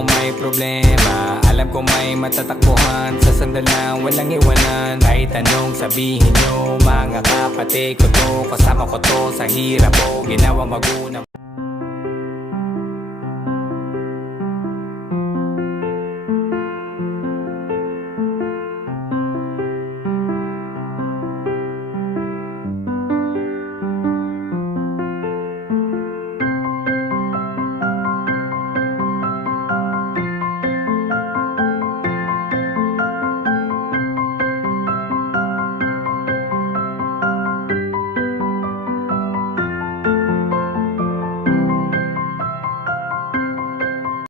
kung may problema. Alam ko may matatakbuhan sa sandal na walang iwanan. Kahit anong sabihin nyo, mga kapatid ko to, kasama ko to sa hirap ko, ginawang magunang